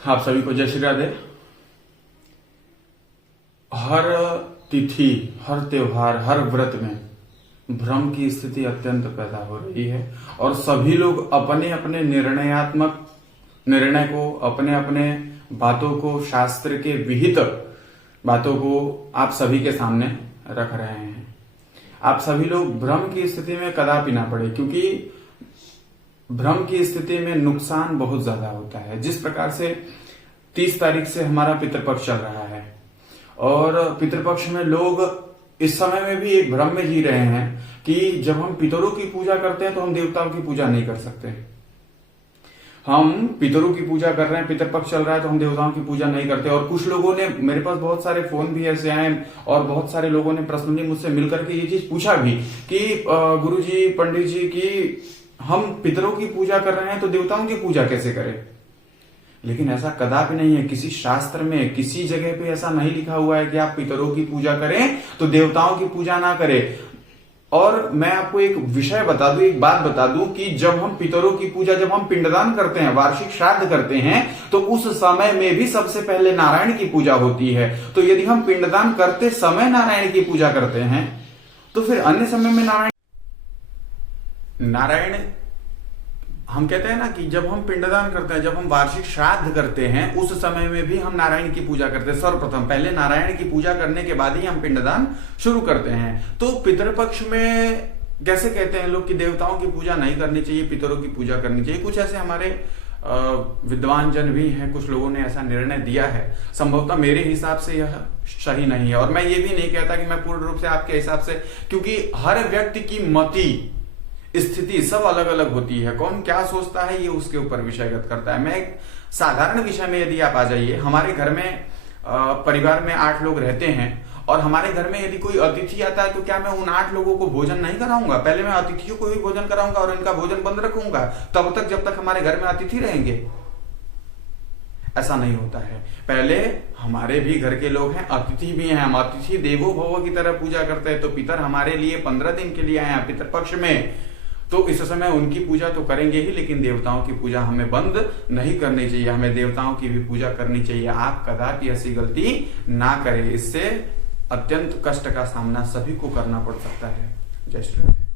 आप सभी को जय श्री राधे। हर तिथि, हर त्योहार, हर व्रत में भ्रम की स्थिति अत्यंत पैदा हो रही है और सभी लोग अपने अपने निर्णयात्मक निर्णय को, अपने अपने बातों को, शास्त्र के विहित बातों को आप सभी के सामने रख रहे हैं। आप सभी लोग भ्रम की स्थिति में कदापि ना पड़े, क्योंकि भ्रम की स्थिति में नुकसान बहुत ज्यादा होता है। जिस प्रकार से 30 तारीख से हमारा पितृपक्ष चल रहा है और पितृपक्ष में लोग इस समय में भी एक भ्रम में जी रहे हैं कि जब हम पितरों की पूजा करते हैं तो हम देवताओं की पूजा नहीं कर सकते। हम पितरों की पूजा कर रहे हैं, पितृपक्ष चल रहा है तो हम देवताओं की पूजा नहीं करते। और कुछ लोगों ने, मेरे पास बहुत सारे फोन भी ऐसे आए और बहुत सारे लोगों ने पर्सनली मुझसे मिलकर के ये चीज पूछा भी कि गुरुजी, पंडित जी, की हम पितरों की पूजा कर रहे हैं तो देवताओं की पूजा कैसे करें। लेकिन ऐसा कदापि नहीं है। किसी शास्त्र में, किसी जगह पे ऐसा नहीं लिखा हुआ है कि आप पितरों की पूजा करें तो देवताओं की पूजा ना करें। और मैं आपको एक विषय बता दूं, एक बात बता दूं कि जब हम पितरों की पूजा, जब हम पिंडदान करते हैं, वार्षिक श्राद्ध करते हैं, तो उस समय में भी सबसे पहले नारायण की पूजा होती है। तो यदि हम पिंडदान करते समय नारायण की पूजा करते हैं तो फिर अन्य समय में नारायण हम कहते हैं ना कि जब हम पिंडदान करते हैं, जब हम वार्षिक श्राद्ध करते हैं, उस समय में भी हम नारायण की पूजा करते हैं। सर्वप्रथम पहले नारायण की पूजा करने के बाद ही हम पिंडदान शुरू करते हैं। तो पितृपक्ष में कैसे कहते हैं लोग कि देवताओं की पूजा नहीं करनी चाहिए, पितरों की पूजा करनी चाहिए। कुछ ऐसे हमारे विद्वान जन भी हैं, कुछ लोगों ने ऐसा निर्णय दिया है। संभवतः मेरे हिसाब से यह सही नहीं है और मैं ये भी नहीं कहता कि मैं पूर्ण रूप से आपके हिसाब से, क्योंकि हर व्यक्ति की मति स्थिति सब अलग अलग होती है। कौन क्या सोचता है ये उसके ऊपर विषयगत करता है। मैं एक साधारण विषय में यदि आप आ जाइए, हमारे घर में परिवार में 8 लोग रहते हैं और हमारे घर में यदि कोई अतिथि आता है तो क्या मैं उन 8 लोगों को भोजन नहीं कराऊंगा? पहले मैं अतिथियों को ही भोजन कराऊंगा और इनका भोजन बंद रखूंगा तब तक जब तक हमारे घर में अतिथि रहेंगे। ऐसा नहीं होता है। पहले हमारे भी घर के लोग हैं, अतिथि भी हैं, हम अतिथि देवो भव की तरह पूजा करते हैं। तो पितर हमारे लिए 15 दिन के लिए आए हैं पितृपक्ष में, तो इस समय उनकी पूजा तो करेंगे ही, लेकिन देवताओं की पूजा हमें बंद नहीं करनी चाहिए। हमें देवताओं की भी पूजा करनी चाहिए। आप कदापि ऐसी गलती ना करें, इससे अत्यंत कष्ट का सामना सभी को करना पड़ सकता है। जय श्री राधे।